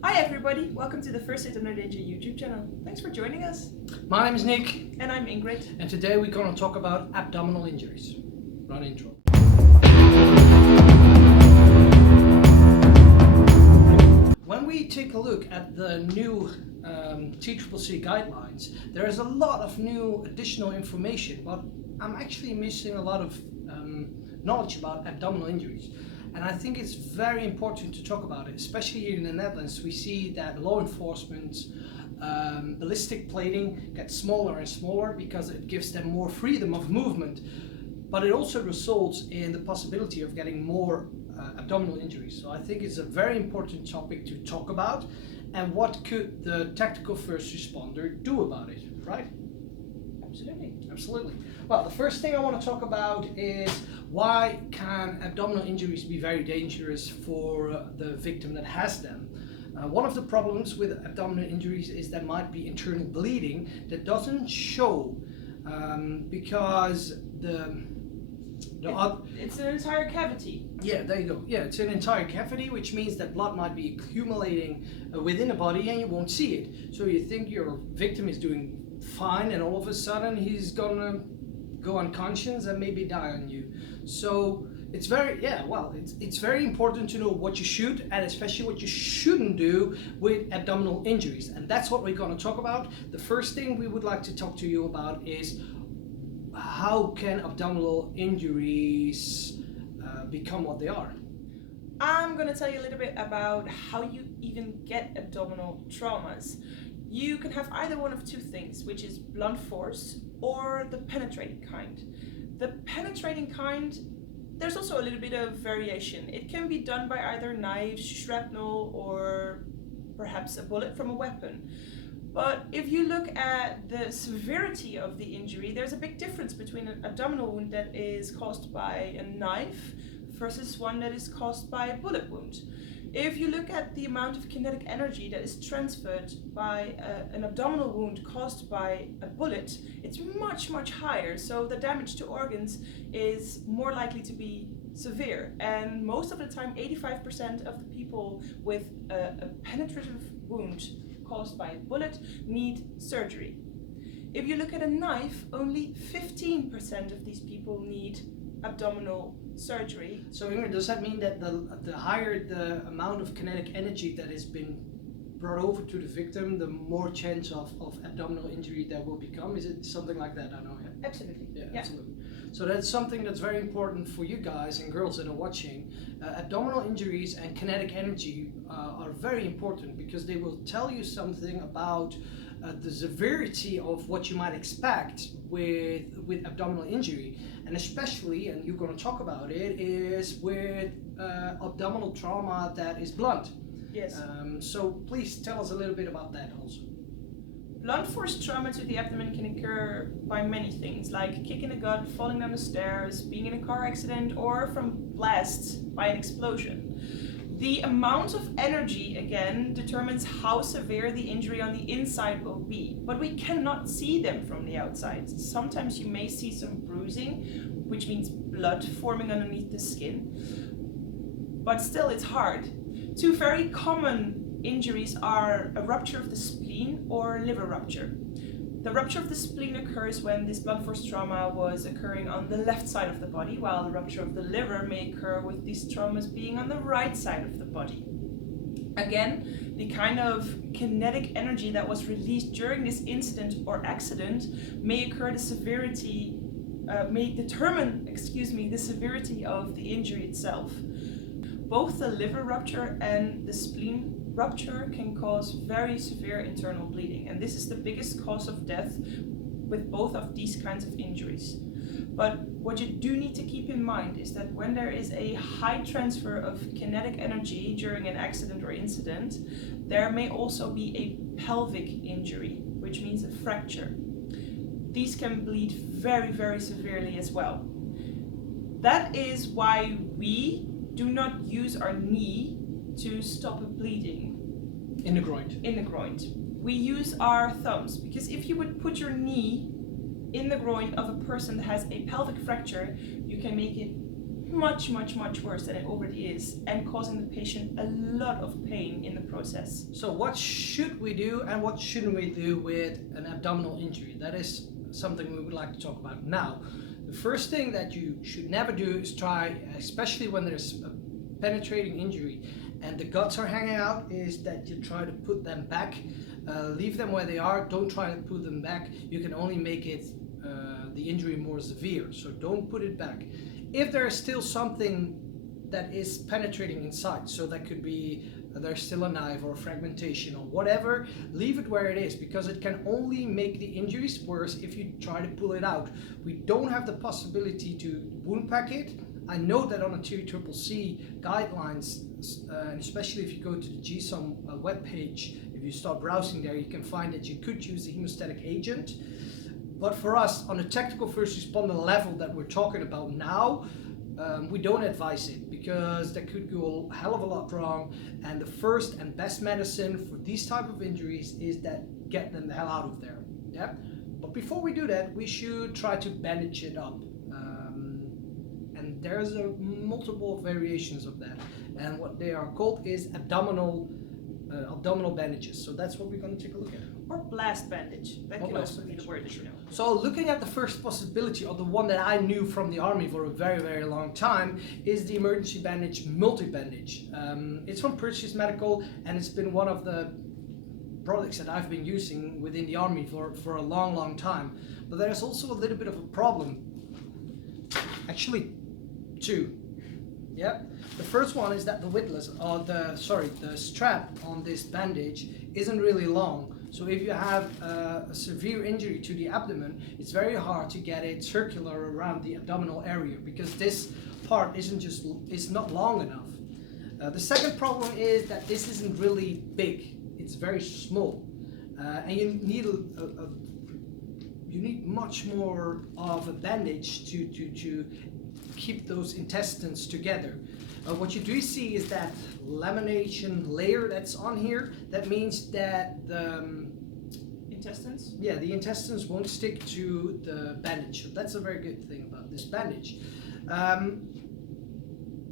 Hi everybody, welcome to the first Reanimerendoejezo YouTube channel. Thanks for joining us. My name is Niek. And I'm Ingrid. And today we're going to talk about abdominal injuries. Run intro. When we take a look at the new TCCC guidelines, there is a lot of new additional information, but I'm actually missing a lot of knowledge about abdominal injuries. And I think it's very important to talk about it, especially here in the Netherlands. We see that law enforcement ballistic plating gets smaller and smaller because it gives them more freedom of movement, but it also results in the possibility of getting more abdominal injuries. So I think it's a very important topic to talk about. And what could the tactical first responder do about it, right? Absolutely. Well, the first thing I want to talk about is why can abdominal injuries be very dangerous for the victim that has them. One of the problems with abdominal injuries is there might be internal bleeding that doesn't show because it's an entire cavity. Yeah, there you go. Yeah, it's an entire cavity, which means that blood might be accumulating within the body and you won't see it. So you think your victim is doing fine and all of a sudden he's gonna go unconscious and maybe die on you. So it's very, it's very important to know what you should and especially what you shouldn't do with abdominal injuries. And that's what we're going to talk about. The first thing we would like to talk to you about is how can abdominal injuries become what they are. I'm going to tell you a little bit about how you even get abdominal traumas. You can have either one of two things, which is blunt force or the penetrating kind. The penetrating kind, there's also a little bit of variation. It can be done by either knives, shrapnel, or perhaps a bullet from a weapon. But if you look at the severity of the injury, there's a big difference between an abdominal wound that is caused by a knife versus one that is caused by a bullet wound. If you look at the amount of kinetic energy that is transferred by an abdominal wound caused by a bullet, it's much, much higher. So the damage to organs is more likely to be severe. And most of the time, 85% of the people with a penetrative wound caused by a bullet need surgery. If you look at a knife, only 15% of these people need abdominal surgery. So Ingrid, does that mean that the higher the amount of kinetic energy that has been brought over to the victim, the more chance of abdominal injury there will become? Is it something like that? I know. Yeah. Absolutely. Yeah, absolutely. So that's something that's very important for you guys and girls that are watching. Abdominal injuries and kinetic energy are very important because they will tell you something about the severity of what you might expect with abdominal injury, and especially, and you're going to talk about it, is with abdominal trauma that is blunt. Yes. So please tell us a little bit about that also. Blunt force trauma to the abdomen can occur by many things, like kick in the gut, falling down the stairs, being in a car accident, or from blasts by an explosion. The amount of energy, again, determines how severe the injury on the inside will be, but we cannot see them from the outside. Sometimes you may see some bruising, which means blood forming underneath the skin, but still it's hard. Two very common injuries are a rupture of the spleen or liver rupture. The rupture of the spleen occurs when this blunt force trauma was occurring on the left side of the body, while the rupture of the liver may occur with these traumas being on the right side of the body. Again, the kind of kinetic energy that was released during this incident or accident may determine the severity of the injury itself. Both the liver rupture and the spleen rupture can cause very severe internal bleeding, and this is the biggest cause of death with both of these kinds of injuries. But what you do need to keep in mind is that when there is a high transfer of kinetic energy during an accident or incident, there may also be a pelvic injury, which means a fracture. These can bleed very, very severely as well. That is why we do not use our knee to stop a bleeding. In the groin. In the groin. We use our thumbs, because if you would put your knee in the groin of a person that has a pelvic fracture, you can make it much worse than it already is, and causing the patient a lot of pain in the process. So what should we do and what shouldn't we do with an abdominal injury? That is something we would like to talk about now. The first thing that you should never do is try, especially when there's a penetrating injury and the guts are hanging out, is that you try to put them back. Leave them where they are. Don't try to put them back. You can only make it the injury more severe, so don't put it back. If there is still something that is penetrating inside, so that could be there's still a knife or fragmentation or whatever, leave it where it is, because it can only make the injuries worse if you try to pull it out. We don't have the possibility to wound pack it. I know that on the TCCC guidelines, and especially if you go to the GSOM webpage, if you start browsing there, you can find that you could use a hemostatic agent. But for us, on the tactical first responder level that we're talking about now, we don't advise it, because that could go a hell of a lot wrong. And the first and best medicine for these type of injuries is that get them the hell out of there. Yeah. But before we do that, we should try to bandage it up. And there's multiple variations of that. And what they are called is abdominal bandages. So that's what we're going to take a look at. Or blast bandage. That could also be the word that you know. So looking at the first possibility, or the one that I knew from the army for a very long time, is the emergency bandage Multibandage. It's from Purchase Medical, and it's been one of the products that I've been using within the army for a long time. But there's also a little bit of a problem. Actually, two. Yeah. The first one is that the witless, or the strap on this bandage isn't really long. So if you have a severe injury to the abdomen, it's very hard to get it circular around the abdominal area, because this part is not long enough. The second problem is that this isn't really big. It's very small, and you need much more of a bandage to keep those intestines together. What you do see is that lamination layer that's on here. That means that the intestines? Yeah, the intestines won't stick to the bandage. So that's a very good thing about this bandage.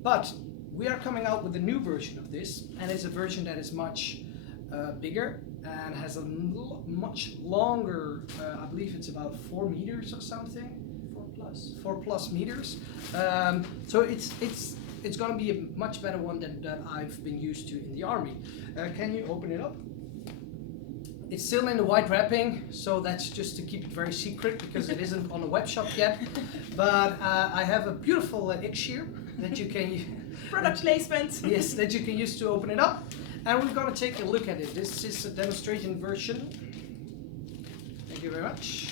But we are coming out with a new version of this, and it's a version that is much bigger and has a much longer, I believe it's about 4 meters or something. 4+ meters. So it's going to be a much better one than that I've been used to in the army. Can you open it up? It's still in the white wrapping, so that's just to keep it very secret, because it isn't on the web shop yet. But I have a beautiful itch here that you can... Product placement! Yes, that you can use to open it up. And we're going to take a look at it. This is a demonstration version. Thank you very much.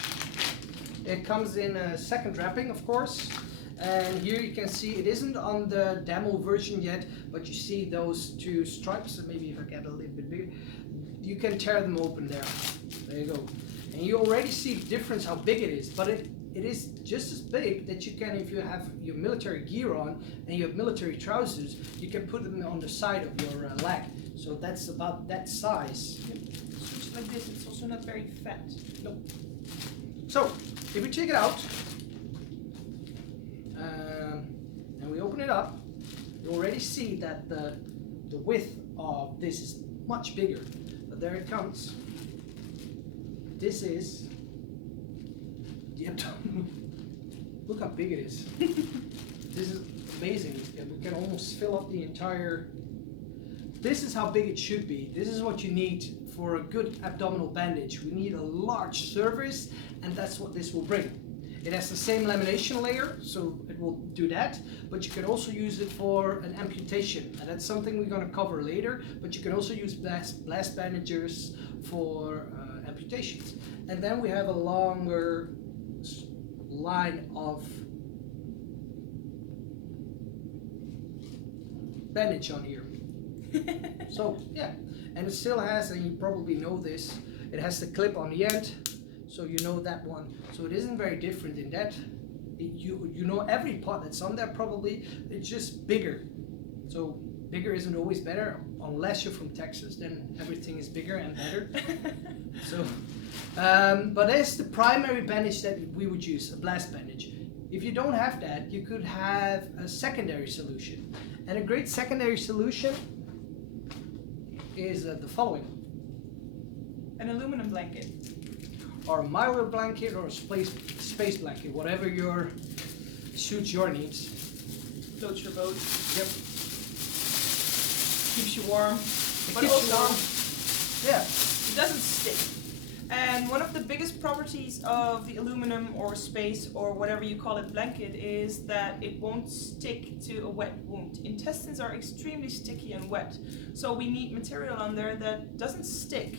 It comes in a second wrapping, of course. And here you can see it isn't on the demo version yet, but you see those two stripes. So maybe if I get a little bit bigger, you can tear them open there. There you go. And you already see the difference how big it is, but it is just as big that you can, if you have your military gear on and you have military trousers, you can put them on the side of your leg. So that's about that size. Yep. So just like this, it's also not very fat. Nope. So if we take it out, and we open it up, you already see that the width of this is much bigger. But there it comes. This is the abdomen. Look how big it is. This is amazing. We can almost fill up the entire... This is how big it should be. This is what you need for a good abdominal bandage. We need a large surface, and that's what this will bring. It has the same lamination layer, so it will do that, but you can also use it for an amputation, and that's something we're going to cover later. But you can also use blast bandages for amputations. And then we have a longer line of bandage on here. So yeah, and it still has, and you probably know this, it has the clip on the end. So you know that one. So it isn't very different in that. You know every part that's on there probably. It's just bigger. So bigger isn't always better, unless you're from Texas. Then everything is bigger and better. So, but that's the primary bandage that we would use, a blast bandage. If you don't have that, you could have a secondary solution. And a great secondary solution is the following. An aluminum blanket. Or a mylar blanket or a space blanket, whatever suits your needs. Floats your boat. Yep. Keeps you warm. It But keeps also, you warm. Yeah. it doesn't stick. And one of the biggest properties of the aluminum or space or whatever you call it blanket is that it won't stick to a wet wound. Intestines are extremely sticky and wet, so we need material on there that doesn't stick,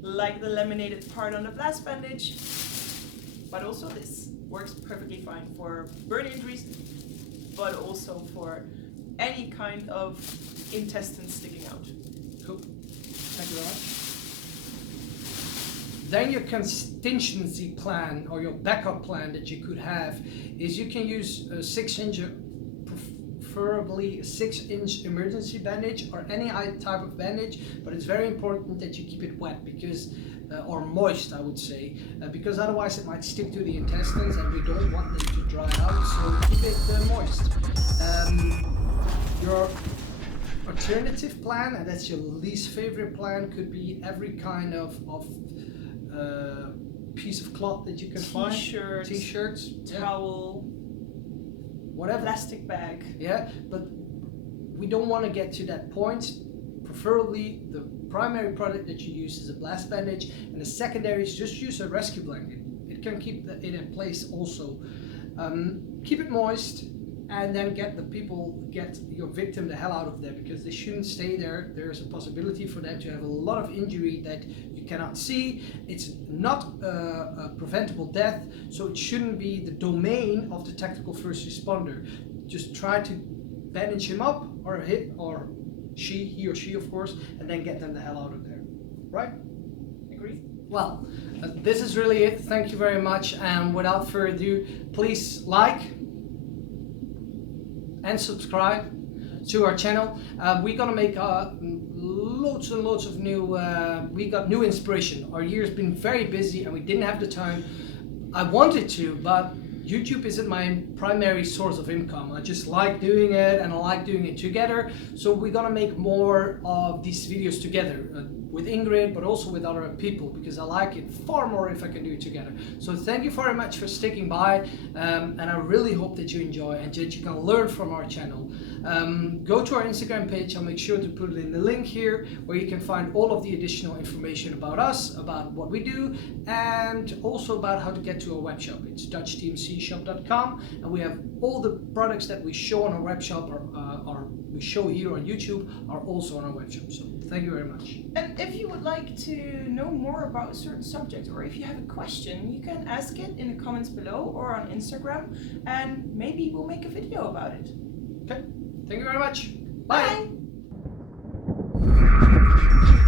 like the laminated part on the blast bandage, but also this works perfectly fine for burn injuries, but also for any kind of intestine sticking out. Cool. Thank you very much. Then your contingency plan or your backup plan that you could have is you can use a 6-inch, preferably a 6-inch emergency bandage or any type of bandage, but it's very important that you keep it wet because, or moist I would say, because otherwise it might stick to the intestines and we don't want them to dry out, so keep it moist. Your alternative plan, and that's your least favorite plan, could be every kind of piece of cloth that you can find. T-shirts, towel, whatever. Plastic bag. Yeah, but we don't want to get to that point. Preferably the primary product that you use is a blast bandage, and the secondary is just use a rescue blanket. It can keep it in place also. Keep it moist, and then get your victim the hell out of there, because they shouldn't stay there. There's a possibility for them to have a lot of injury that you cannot see. It's not a preventable death, so it shouldn't be the domain of the tactical first responder. Just try to bandage him up, or he or she of course, and then get them the hell out of there. Right? Agree? Well, this is really it. Thank you very much, and without further ado, please like and subscribe to our channel. We're gonna make loads and loads of new, we got new inspiration. Our year's been very busy and we didn't have the time. I wanted to, but YouTube isn't my primary source of income. I just like doing it and I like doing it together. So we're gonna make more of these videos together with Ingrid, but also with other people, because I like it far more if I can do it together. So thank you very much for sticking by, and I really hope that you enjoy and that you can learn from our channel. Go to our Instagram page. I'll make sure to put it in the link here, where you can find all of the additional information about us, about what we do, and also about how to get to our web shop. It's DutchTeamCshop.com, and we have all the products that we show on our web shop, or we show here on YouTube, are also on our web shop. So thank you very much. And if you would like to know more about a certain subject, or if you have a question, you can ask it in the comments below or on Instagram, and maybe we'll make a video about it. Okay, thank you very much. Bye. Bye.